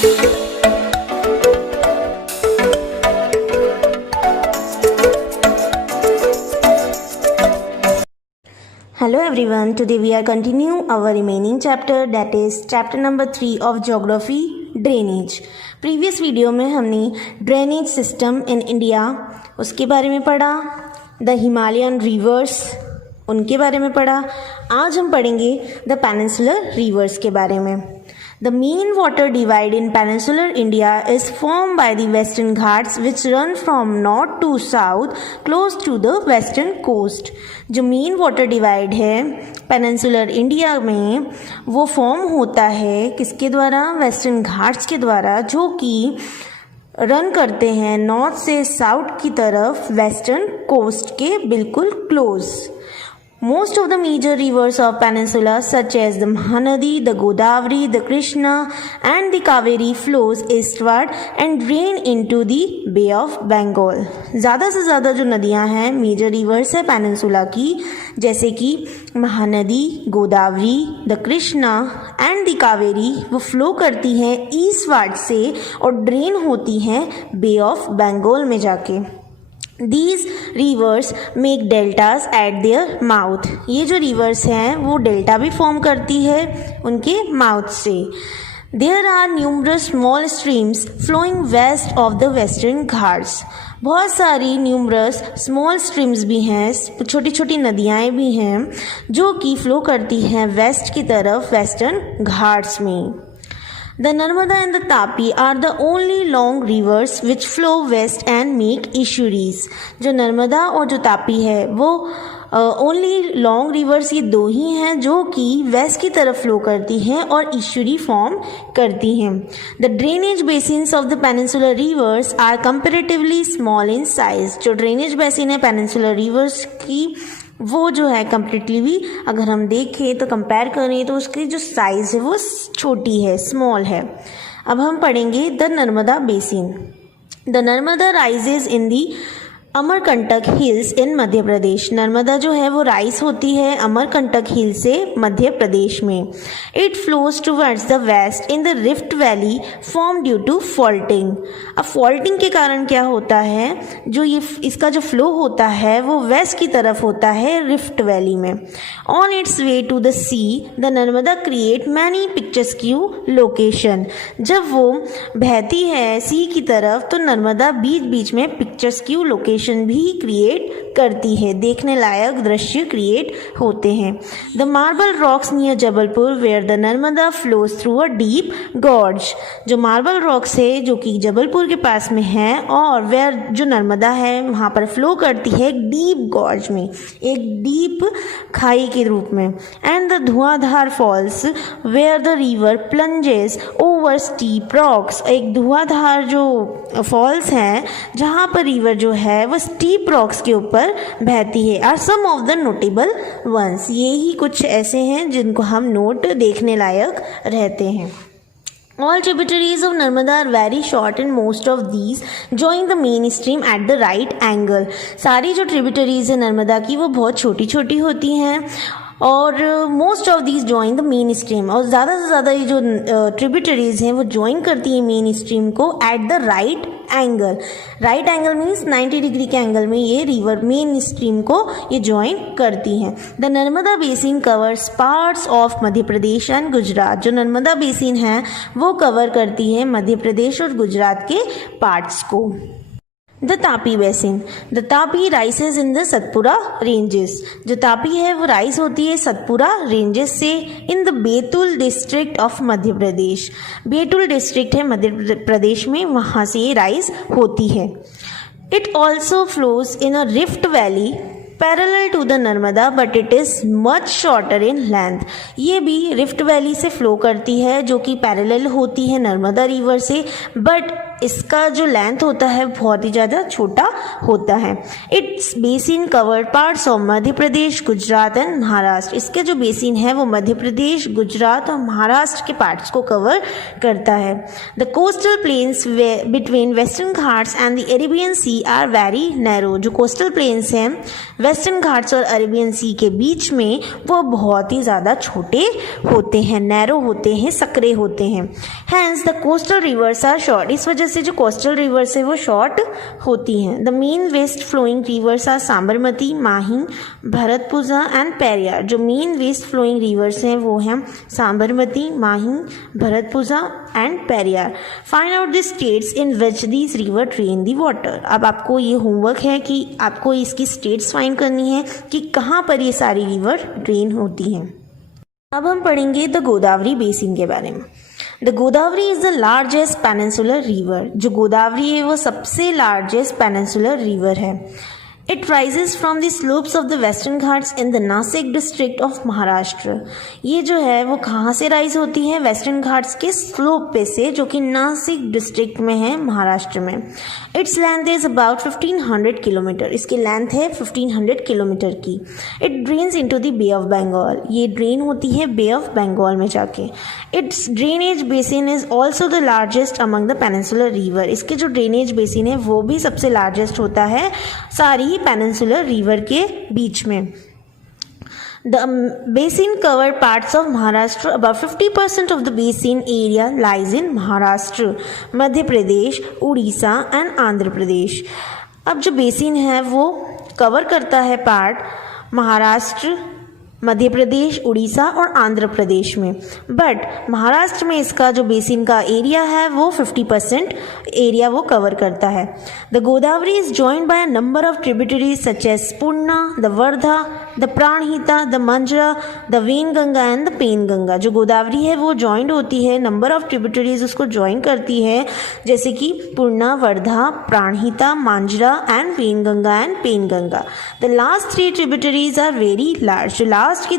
Hello everyone, today we are continuing our remaining chapter, that is chapter number 3 of geography, drainage. Previous video में हमने drainage system in India उसके बारे में पढ़ा, the Himalayan rivers उनके बारे में पढ़ा. आज हम पढ़ेंगे the peninsular rivers के बारे में. The main water divide in peninsular India is formed by the Western Ghats which run from north to south close to the western coast. जो main water divide है peninsular India में वो form होता है किसके द्वारा? Western Ghats के द्वारा, जो कि रन करते हैं नॉर्थ से साउथ की तरफ वेस्टर्न कोस्ट के बिल्कुल close. Most of the major rivers of peninsula such as the Mahanadi, the Godavari, the Krishna and the Kaveri flows eastward and drain into the Bay of Bengal. ज़्यादा से ज़्यादा जो नदियाँ हैं मेजर रिवर्स है peninsula की, जैसे कि Mahanadi, Godavari, the Krishna and the Kaveri, वो फ्लो करती हैं ईस्टवर्ड से और ड्रेन होती हैं बे ऑफ बंगाल में जाके. These rivers make deltas at their mouth. ये जो rivers हैं वो डेल्टा भी फॉर्म करती है उनके माउथ से. There are numerous small streams flowing west of the western Ghats. बहुत सारी न्यूमरस स्मॉल स्ट्रीम्स भी हैं, छोटी छोटी नदियाँ भी हैं जो कि फ्लो करती हैं वेस्ट की तरफ वेस्टर्न घाट्स में. The Narmada and the Tapi are the only long rivers which flow west and make estuaries. जो नर्मदा और जो तापी है वो ओनली लॉन्ग रिवर्स ये दो ही हैं जो कि वेस्ट की तरफ फ्लो करती हैं और इश्यूरी फॉर्म करती हैं. The drainage basins of the peninsular rivers are comparatively small in size. जो ड्रेनेज बेसिन है पेनिनसुलर रिवर्स की वो जो है कम्प्लीटली भी अगर हम देखें तो कंपेयर करें तो उसकी जो साइज़ है वो छोटी है, स्मॉल है. अब हम पढ़ेंगे the Narmada basin. The Narmada rises in the Amarkantak hills in Madhya Pradesh. Narmada जो है वो राइज होती है अमरकंटक हिल से मध्य प्रदेश में. It flows towards the west in the rift valley form due to faulting. अब फॉल्टिंग के कारण क्या होता है, जो ये इसका जो फ्लो होता है वो वेस्ट की तरफ होता है रिफ्ट वैली में. On its way to the sea the Narmada create many picturesque location. जब वो बहती है सी की तरफ तो नर्मदा बीच बीच में पिक्चर्स्क्यू लोकेशन भी क्रिएट करती है, देखने लायक दृश्य क्रिएट होते हैं. The marble rocks near Jabalpur where the Narmada flows through a deep gorge. जो मार्बल रॉक्स है जो कि जबलपुर के पास में है और वेयर जो नर्मदा है वहाँ पर फ्लो करती है एक डीप गॉर्ज में, एक डीप खाई के रूप में. And the Dhuandhar falls where the river plunges over steep rocks. एक धुआंधार जो फॉल्स हैं जहाँ पर रिवर जो है वो स्टीप रॉक्स के ऊपर बहती है. Are some of the notable ones. ये ही कुछ ऐसे हैं जिनको हम नोट देखने लायक रहते हैं. All tributaries of Narmada are very short and most of these join the main stream at the right angle. सारी जो ट्रिब्यूटरीज है नर्मदा की वो बहुत छोटी छोटी होती हैं और most of these join the main stream. और ज़्यादा से ज़्यादा ये जो ट्रिब्यूटरीज हैं वो ज्वाइन करती हैं मेन स्ट्रीम को at the right angle. Right angle means 90 degree के एंगल में ये रिवर मेन स्ट्रीम को ये ज्वाइन करती हैं. The Narmada basin covers parts of Madhya Pradesh and Gujarat. जो नर्मदा बेसिन है वो कवर करती है मध्य प्रदेश और गुजरात के पार्ट्स को. The Tapi basin. The Tapi rises in the Satpura ranges. जो तापी है वो राइज होती है सतपुरा रेंजेस से in the Betul district of Madhya Pradesh. Betul district है मध्य प्रदेश में, वहाँ से ये राइज होती है. It also flows in a rift valley parallel to the Narmada but it is much shorter in length. ये भी रिफ्ट वैली से फ्लो करती है जो कि पैरेलल होती है नर्मदा रिवर से, बट इसका जो लेंथ होता है बहुत ही ज़्यादा छोटा होता है। It's basin covered parts of Madhya Pradesh, Gujarat and Maharashtra. इसके जो बेसिन है वो मध्य प्रदेश, गुजरात और महाराष्ट्र के पार्ट्स को कवर करता है। The coastal plains between Western Ghats and the Arabian Sea are very narrow. जो कोस्टल प्लेन्स हैं वेस्टर्न घाट्स और अरेबियन सी के बीच में वो बहुत ही ज़्यादा छोटे होते हैं, नैरो होते हैं, सकरे होते हैं। Hence the coastal rivers are short. इस वजह से जो कोस्टल रिवर्स है वो शॉर्ट होती हैं। The main west flowing rivers are Sabarmati, Mahi, Bharathapuzha and Periyar. जो मेन वेस्ट फ्लोइंग रिवर्स हैं वो हैं Sabarmati, Mahi, Bharathapuzha and Periyar. Find out the states in which these river drain the water. अब आपको ये होमवर्क है कि आपको इसकी स्टेट्स फाइंड करनी है कि कहाँ पर ये सारी रिवर ड्रेन होती हैं। अब हम पढ़ेंगे द गोदावरी बेसिन के बारे में। The Godavari is the largest peninsular river. जो गोदावरी है वो सबसे लार्जेस्ट पेनिनसुलर रिवर है। It rises from the slopes of the Western Ghats in the Nasik district of Maharashtra. ये जो है वो कहाँ से राइज होती है? वेस्टर्न घाट्स के स्लोप पे से, जो कि नासिक डिस्ट्रिक्ट में है महाराष्ट्र में। Its length is about 1500 kilometre. इसकी लेंथ है 1500 किलोमीटर की। It drains into the Bay of Bengal. ये ड्रेन होती है बे ऑफ बंगाल में जाके। Its drainage basin is also the largest among the peninsular river. इसके जो ड्रेनेज बेसिन है वो भी सबसे लार्जेस्ट होता है सारी पेनिनसुलर रिवर के बीच में। The basin covered parts of Maharashtra. About 50% of the basin area lies in Maharashtra, Madhya Pradesh, Orissa and Andhra Pradesh. अब जो बेसिन है वो कवर करता है पार्ट महाराष्ट्र, मध्य प्रदेश, उड़ीसा और आंध्र प्रदेश में। बट महाराष्ट्र में इसका जो बेसिन का एरिया है वो 50% एरिया वो कवर करता है। The Godavari is joined by a number of tributaries such as Purna, the Wardha, the Pranhita, the Manjra, the Wainganga and the Penganga. जो गोदावरी है वो जॉइंट होती है, नंबर ऑफ ट्रिब्यूटरीज उसको ज्वाइन करती है, जैसे कि Purna, Wardha, Pranhita, Manjra and Wainganga and Penganga. The last 3 tributaries are very large. जो लास्ट की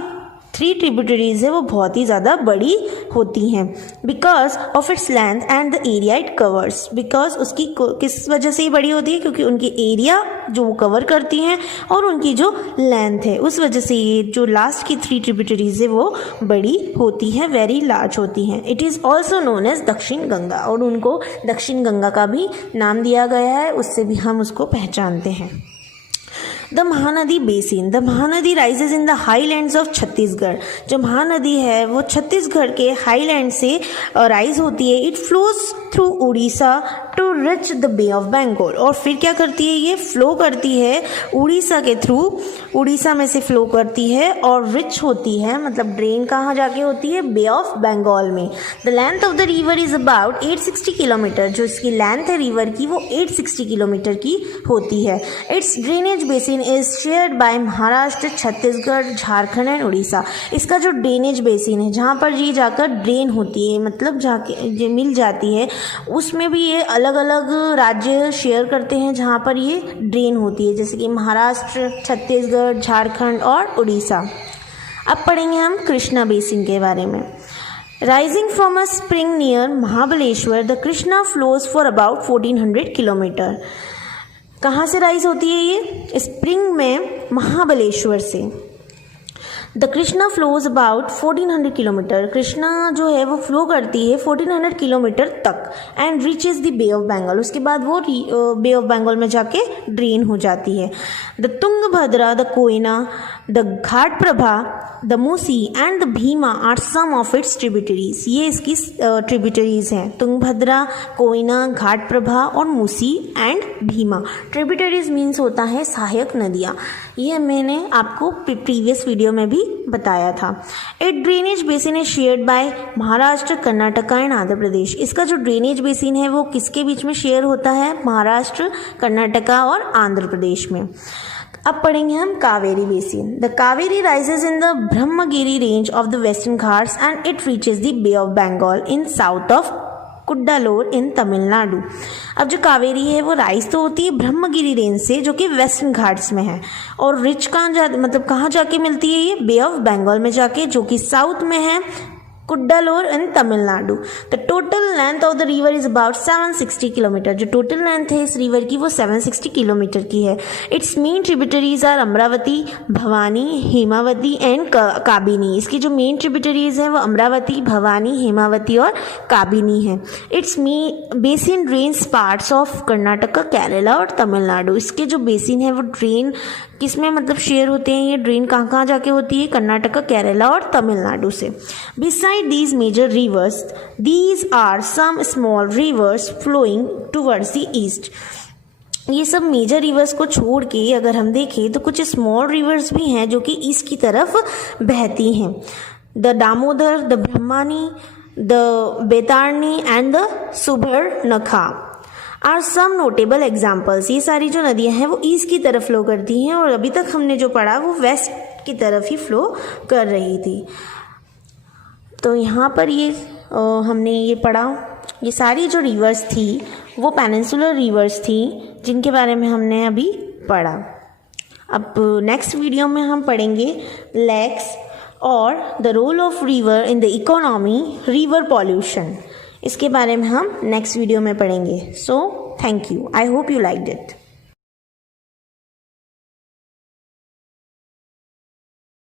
3 ट्रिब्यूटरीज है वो बहुत ही ज़्यादा बड़ी होती हैं because of its length and the area it covers. Because उसकी किस वजह से ही बड़ी होती है? क्योंकि उनकी एरिया जो वो कवर करती हैं और उनकी जो लेंथ है उस वजह से ये जो लास्ट की 3 ट्रिब्यूटरीज है वो बड़ी होती हैं, वेरी लार्ज होती हैं। It is also known as Dakshin Ganga, और उनको दक्षिण गंगा का भी नाम दिया गया है, उससे भी हम उसको पहचानते हैं। The Mahanadi basin. The Mahanadi rises in the highlands of Chhattisgarh. जो महानदी है वो छत्तीसगढ़ के हाईलैंड से राइज होती है। It flows through Orissa to reach the Bay of Bengal. और फिर क्या करती है? ये फ्लो करती है उड़ीसा के थ्रू, उड़ीसा में से फ्लो करती है और रिच होती है, मतलब ड्रेन कहाँ जाके होती है? बे ऑफ बंगाल में। The length of the river is about 860 kilometre. जो इसकी लेंथ है रिवर की वो 860 किलोमीटर की होती है। It's drainage basin is shared by Maharashtra, Chhattisgarh, Jharkhand and Orissa. इसका जो ड्रेनेज बेसिन है जहाँ पर ये जाकर ड्रेन होती है, मतलब जाके मिल जाती है, उसमें भी ये अलग अलग राज्य शेयर करते हैं जहाँ पर ये ड्रेन होती है, जैसे कि महाराष्ट्र, छत्तीसगढ़, झारखंड और उड़ीसा। अब पढ़ेंगे हम कृष्णा बेसिन के बारे में। Rising from a spring near Mahabaleshwar, the Krishna flows for about 1400 kilometre. कहाँ से राइज होती है ये? स्प्रिंग में महाबलेश्वर से। The Krishna flows about 1400 kilometre. Krishna जो है वो फ्लो करती है 1400 किलोमीटर तक and reaches the Bay of Bengal. उसके बाद वो बे ऑफ बंगाल में जाके ड्रेन हो जाती है। The Tungabhadra, the Koyna, the Ghataprabha, the Musi and the Bhima are some of its tributaries. ये इसकी ट्रिब्यूटरीज हैं, तुंगभद्रा, कोयना, घाटप्रभा और Musi and Bhima. Tributaries means होता है सहायक नदियाँ। ये मैंने आपको प्रीवियस वीडियो में भी बताया था। It drainage basin is shared by Maharashtra, Karnataka and Andhra Pradesh. इसका जो ड्रेनेज बेसिन है वो किसके बीच में शेयर होता है? महाराष्ट्र, कर्नाटका और आंध्र प्रदेश में। अब पढ़ेंगे हम Kaveri basin. The Kaveri rises in the Brahmagiri range of the Western Ghats and it reaches the Bay of Bengal in south of Cuddalore in Tamil Nadu. अब जो कावेरी है वो राइज तो होती है ब्रह्मगिरी रेंज से, जो कि वेस्टर्न घाट्स में है, और रिच कहाँ जाके मिलती है? ये बे ऑफ बंगाल में जाके, जो कि साउथ में है, Cuddalore in Tamil Nadu. The total length of the river is about 760 kilometre. जो टोटल लेंथ है इस रिवर की वो 760 किलोमीटर की है। Its main tributaries are Amaravati, Bhavani, Hemavati and Kabini. इसकी जो मेन ट्रिब्यूटरीज हैं वो अमरावती, भवानी, हेमावती और काबिनी है। It's basin drains parts of Karnataka, Kerala और तमिलनाडु। इसके जो बेसिन है वो ड्रेन किस में मतलब शेयर होते हैं, ये ड्रेन कहाँ कहाँ जाके होती है, कर्नाटका, केरला और तमिलनाडु से। Beside these major rivers these are some small rivers flowing towards the east. ये सब मेजर रिवर्स को छोड़ के अगर हम देखें तो कुछ स्मॉल रिवर्स भी हैं जो कि ईस्ट की तरफ बहती हैं। The Damodar, the Brahmani, the Baitarani and the Subarnarekha are some notable examples. ये सारी जो नदियां हैं वो ईस्ट की तरफ फ्लो करती हैं और अभी तक हमने जो पढ़ा वो वेस्ट की तरफ ही फ्लो कर रही थी। तो यहाँ पर ये हमने ये पढ़ा, ये सारी जो रिवर्स थी वो पेनिनसुलर रिवर्स थी जिनके बारे में हमने अभी पढ़ा। अब नेक्स्ट वीडियो में हम पढ़ेंगे लेक्स और the role of river in the economy, river pollution. इसके बारे में हम नेक्स्ट वीडियो में पढ़ेंगे। So thank you, I hope you liked it.